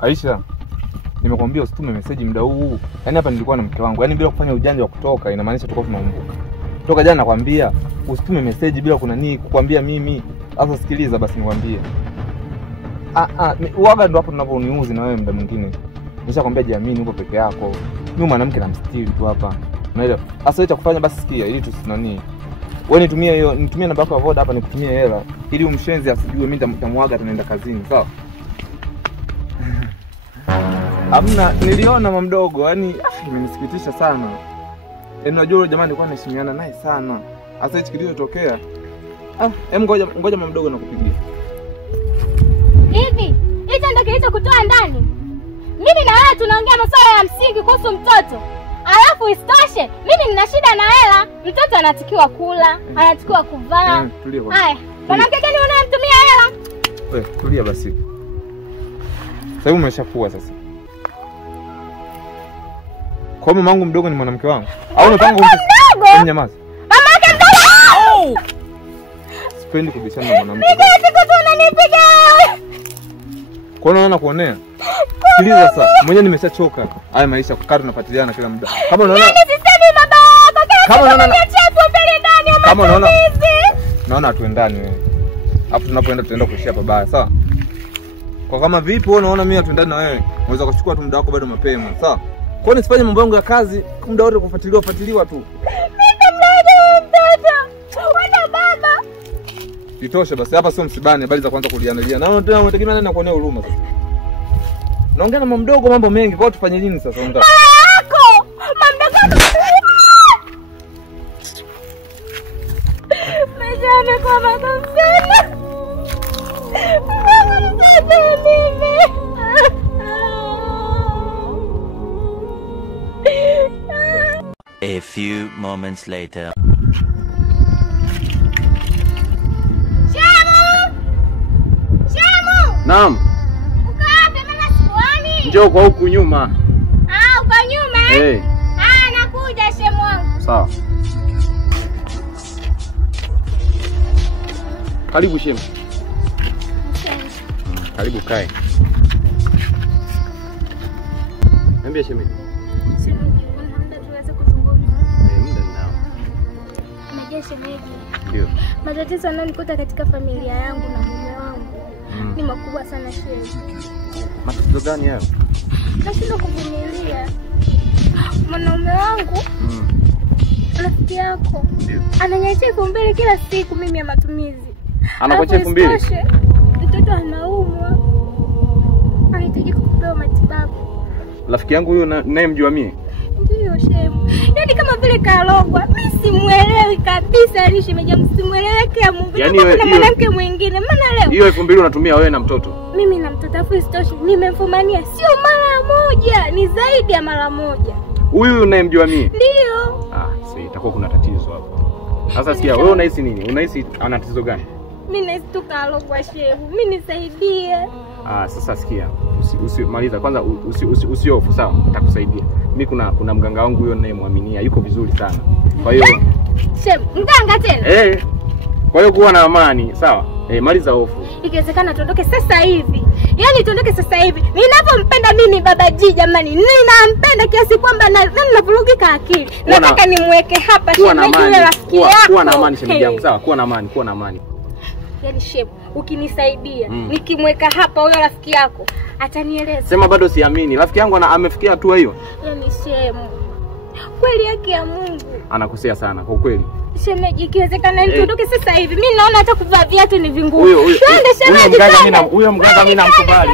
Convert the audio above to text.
Aisha, nimekwambia usitume message muda huu. Yaani hapa nilikuwa na mke wangu. Yaani bila kufanya ujanja wa kutoka inamaanisha tuko tunaumbuka. Toka jana nakwambia usitume message bila kuna nini kukwambia mimi. Sasa sikiliza basi nikwambie. Uaga ndo hapo tunaponiuzi na wewe muda mwingine. Nishakwambia jiamini uko peke yako. Mimi mwanamke namstiri tu hapa. Unaelewa? Sasa cha kufanya basi sikia ili tusinani. Wewe nitumie namba yako ya Voda hapa nikutumie hela ili umshenzi asijue mimi nitamwaga tunaenda kazini, sawa? Hamna, niliona mama mdogo, yani imenisikitisha sana. Unajua jamani nilikuwa naheshimiana naye sana. Sasa hichi kilichotokea. Ngoja mama mdogo nakupigia. Hivi, hicho ndio kilichokutoa ndani? Mimi na wewe tunaongea masuala ya msingi kuhusu mtoto. Alafu isitoshe, mimi nina shida na hela. Mtoto anatakiwa kula, anatakiwa kuvaa. Tulia kwanza. Haya, mwanamke gani unayemtumia hela? Wewe, tulia basi. Sasa umeshakuwa sasa. Kwa mamangu mdogo ni mwanamke wangu. Au unataka kumtesa? Nyamaza. Mama yake mdogo. Sipendi kubishana na mwanamke. Mimi siku tu unanipiga wewe. Kwa nini unakuonea? Sikiliza sasa, mwenyewe nimeshachoka. Haya maisha kukaa tunafuatiliana kila muda. Kama unaona sisemi baba yako kama unaona mbele ndani ama kama unaona tuendane wewe. Hapo tunapoenda tutaenda kuishia pabaya, sawa? Kwa kama vipi wewe unaona mimi tuendane na wewe? Unaweza kuchukua tu muda wako bado mapema, sawa? Kwa nini sifanye mambo yangu ya kazi muda wote kufuatiliwa tu? Wana baba. Itoshe basi, hapa sio msibani, habari za kwanza kuliangalia. Na tena unategemea nani nakuonea huruma sasa? Naongea na mama mdogo mambo mengi, kwa tufanye nini sasa? Mama yako, mama mdogo. Maisha yamekuwa magumu sana. Mama nisaidie mimi. A few moments later. Shamu! Naam. Uko wapi mama sikuoni? Njoo kwa huku nyuma. Uko nyuma? Eh. Nakuja shemu wangu. Sawa. Karibu shemu. Karibu kae. Niambie shemu. Ndio. Matatizo yanayonikuta katika familia yangu na mume wangu ni makubwa sana shehe. Matatizo gani hayo? Nashindwa kuvumilia. Mwanaume wangu rafiki yako ananyanyasa 2,000 kila siku mimi ya matumizi. Anakuachia 2,000? Mtoto anaumwa. Anahitaji kupewa matibabu. Rafiki yangu huyo naye mjua mimi? Ndio shemu. Yaani kama vile karogwa. Mimi simuelewi kabisa, yani shemeji msimueleweke ya Mungu. Yaani kuna mwanamke mwingine. Maana leo hiyo 2,000 unatumia wewe na mtoto? Mimi na mtoto afu isitoshe nimemfumania sio mara moja, ni zaidi ya mara moja. Huyu unayemjua mimi? Ndio. Sasa itakuwa kuna tatizo hapo. Sasa sikia, wewe unahisi nini? Unahisi ana tatizo gani? Mimi nahisi tu karogwa shehu. Mimi nisaidie. Sasa sikia. Usimaliza kwanza, usiofu, sawa? Nitakusaidia. Mimi kuna mganga wangu huyo ninayemwaminia, yuko vizuri sana. Kwa hiyo Shem, mganga tena? Kwa hiyo kuwa na amani, sawa? Maliza hofu. Ikiwezekana tuondoke sasa hivi. Yaani tuondoke sasa hivi. Ninapompenda mimi baba G jamani. Ninampenda kiasi kwamba ninavurugika akili. Nataka nimweke hapa shemeji yule rafiki yako. Kuwa na amani shemeji yangu, sawa? Kuwa na amani. Yaani shemeji, ukinisaidia, nikimweka hapa huyo rafiki yako, atanieleza. Sema bado siamini. Rafiki yangu amefikia hatua hiyo? Yaani shemeji, kweli yake ya Mungu. Anakosea sana kwa kweli. Shemeji, ikiwezekana tuondoke sasa hivi. Mimi naona hata kuvaa viatu ni vingumu. Twende shemeji. Huyo mganga mimi namkubali.